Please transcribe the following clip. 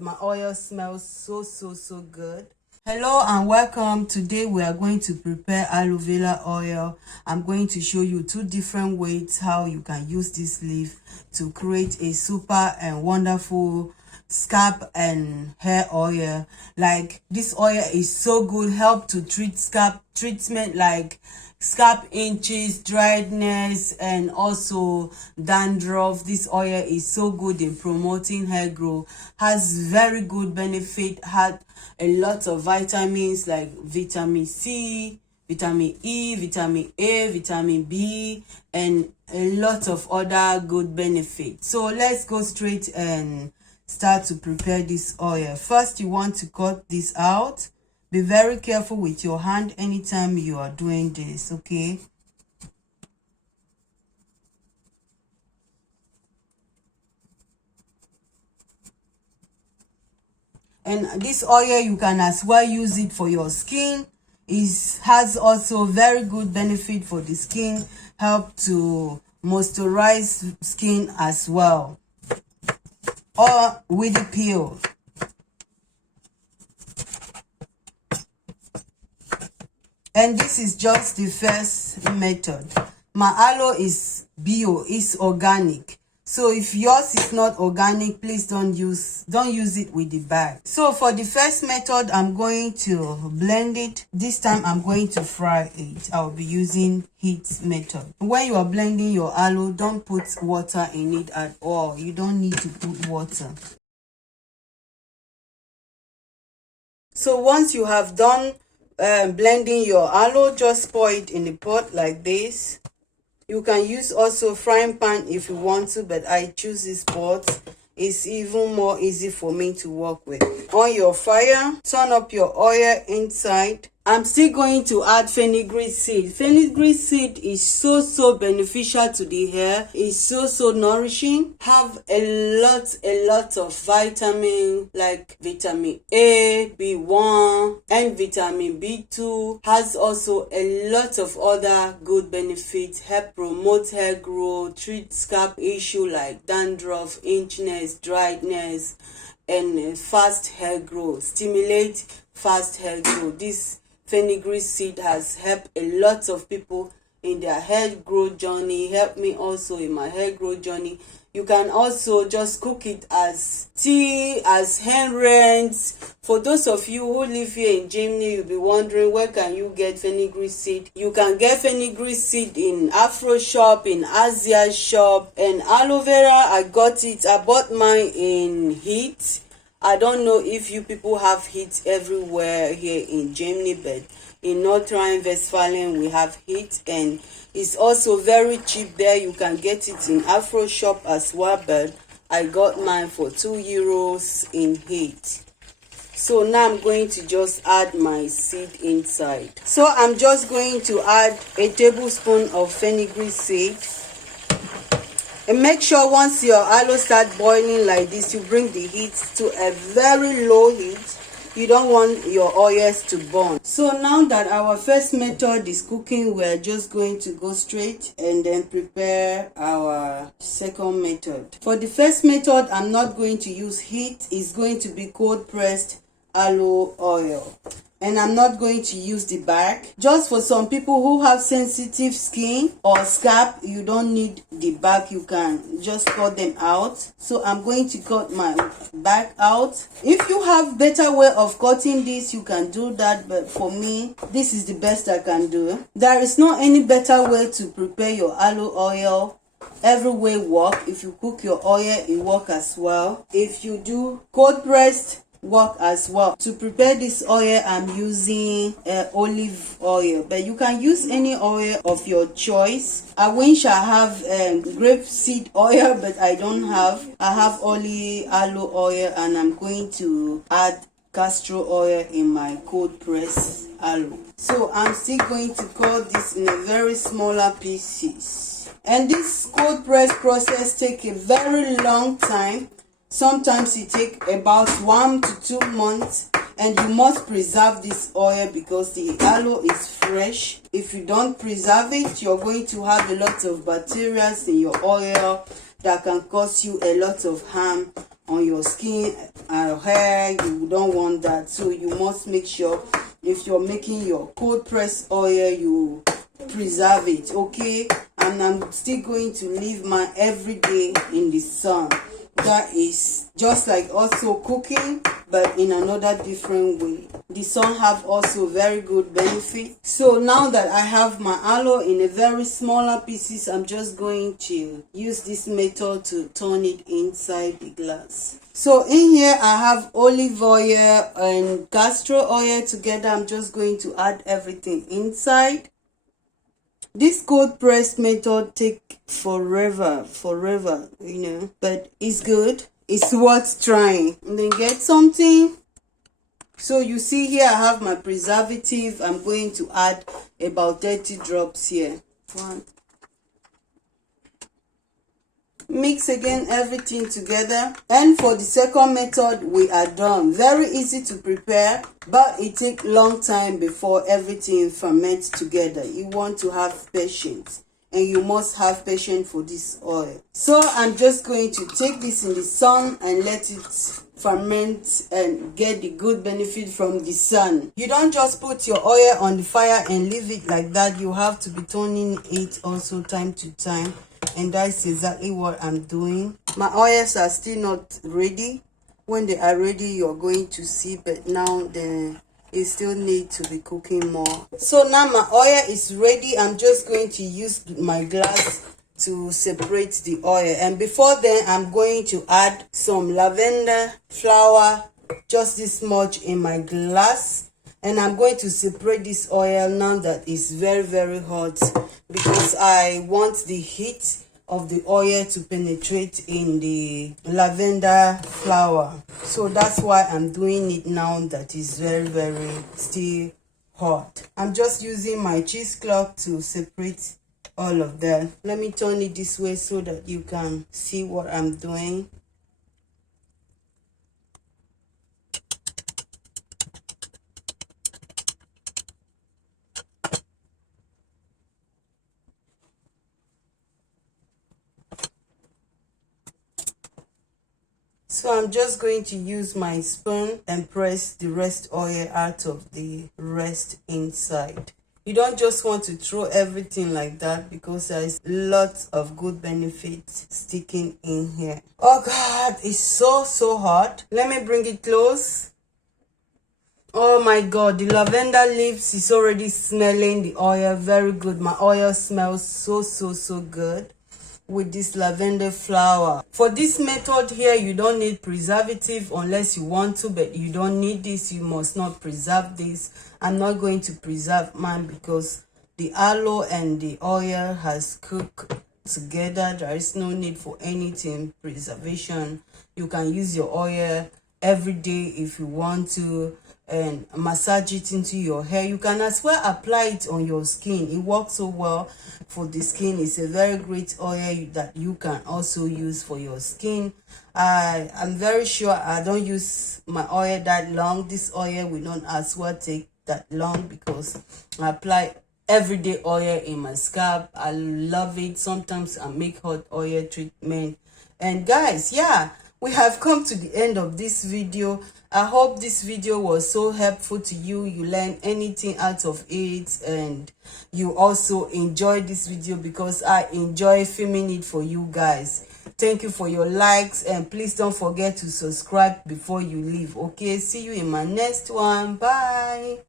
My oil smells so good. Hello and welcome. Today we are going to prepare aloe vera oil. I'm going to show you two different ways how you can use this leaf to create a super and wonderful scalp and hair oil. Like, this oil is so good, help to treat scalp treatment like scalp itches, dryness, and also dandruff. This oil is so good in promoting hair growth, has very good benefit, had a lot of vitamins like vitamin C, vitamin E, vitamin A, vitamin B, and a lot of other good benefits. So let's go straight and start to prepare this oil. First, you want to cut this out. Be very careful with your hand anytime you are doing this, okay? And this oil, you can as well use it for your skin. It has also very good benefit for the skin, help to moisturize skin as well. Or with the peel. And this is just the first method. My aloe is bio, it's organic. So if yours is not organic, please don't use it with the bag. So for the first method, I'm going to blend it. This time I'm going to fry it. I'll be using heat method. When you are blending your aloe, don't put water in it at all. You don't need to put water. So once you have done blending your aloe, just pour it in the pot like this. You can use also frying pan if you want to, but I choose this pot. It's even more easy for me to work with. On your fire, turn up your oil inside. I'm still going to add fenugreek seed. Fenugreek seed is so beneficial to the hair. It's so nourishing. Have a lot of vitamin like vitamin A, B1, and vitamin B2. Has also a lot of other good benefits. Help promote hair growth, treat scalp issue like dandruff, itchiness, dryness, and fast hair growth. Stimulate fast hair growth. This fenugreek seed has helped a lot of people in their hair growth journey. Helped me also in my hair growth journey. You can also just cook it as tea, as hand rinse. For those of you who live here in Germany, you'll be wondering where can you get fenugreek seed. You can get fenugreek seed in Afro shop, in Asia shop. And aloe vera, I bought mine in heat. I don't know if you people have heat everywhere here in Germany, but in North Rhine-Westphalia we have heat, and it's also very cheap there. You can get it in Afro shop as well, but I got mine for €2 in heat. So now I'm going to just add my seed inside. So I'm just going to add a tablespoon of fenugreek seed. And make sure once your aloe start boiling like this, you bring the heat to a very low heat. You don't want your oils to burn. So now that our first method is cooking, we're just going to go straight and then prepare our second method. For the first method, I'm not going to use heat. It's going to be cold pressed aloe oil. And I'm not going to use the bark. Just for some people who have sensitive skin or scalp, you don't need the bark. You can just cut them out. So I'm going to cut my bark out. If you have better way of cutting this, you can do that. But for me, this is the best I can do. There is no any better way to prepare your aloe oil. Every way work. If you cook your oil, it work as well. If you do cold pressed, work as well. To prepare this oil, I'm using olive oil, but you can use any oil of your choice. I wish I have grapeseed oil, but I don't have. I have only aloe oil, and I'm going to add castor oil in my cold press aloe. So I'm still going to cut this in a very smaller pieces. And this cold press process take a very long time. Sometimes it takes about 1 to 2 months, and you must preserve this oil because the aloe is fresh. If you don't preserve it, you're going to have a lot of bacteria in your oil that can cause you a lot of harm on your skin and hair. You don't want that, so you must make sure if you're making your cold press oil, you preserve it. Okay, and I'm still going to leave mine every day in the sun. That is just like also cooking, but in another different way. The sun have also very good benefit. So now that I have my aloe in a very smaller pieces, I'm just going to use this method to turn it inside the glass. So in here I have olive oil and castor oil together. I'm just going to add everything inside. This cold press method take forever, you know, but it's good. It's worth trying. And then get something. So you see here I have my preservative. I'm going to add about 30 drops here. One. Mix again everything together, and for the second method we are done. Very easy to prepare, but it takes long time before everything ferments together. You want to have patience, and you must have patience for this oil. So I'm just going to take this in the sun and let it ferment and get the good benefit from the sun. You don't just put your oil on the fire and leave it like that. You have to be turning it also time to time, and that's exactly what I'm doing. My oils are still not ready. When they are ready, you're going to see, but now it still need to be cooking more. So now my oil is ready. I'm just going to use my glass to separate the oil, and before then I'm going to add some lavender flower, just this much, in my glass, and I'm going to separate this oil now that it's very hot, because I want the heat of the oil to penetrate in the lavender flower. So that's why I'm doing it now that is very still hot. I'm just using my cheesecloth to separate all of that. Let me turn it this way so that you can see what I'm doing. So I'm just going to use my spoon and press the rest oil out of the rest inside. You don't just want to throw everything like that, because there's lots of good benefits sticking in here. Oh God, it's so hot. Let me bring it close. Oh my God, the lavender leaves is already smelling the oil. Very good. My oil smells so good with this lavender flower. For this method here, you don't need preservative unless you want to, but you don't need this. You must not preserve this. I'm not going to preserve mine because the aloe and the oil has cooked together. There is no need for anything preservation. You can use your oil every day if you want to, and massage it into your hair. You can as well apply it on your skin. It works so well for the skin. It's a very great oil that you can also use for your skin. I'm very sure I don't use my oil that long. This oil will not as well take that long because I apply everyday oil in my scalp. I love it. Sometimes I make hot oil treatment. And guys, yeah, we have come to the end of this video. I hope this video was so helpful to you. You learned anything out of it, and you also enjoyed this video because I enjoy filming it for you guys. Thank you for your likes, and please don't forget to subscribe before you leave. Okay, see you in my next one. Bye.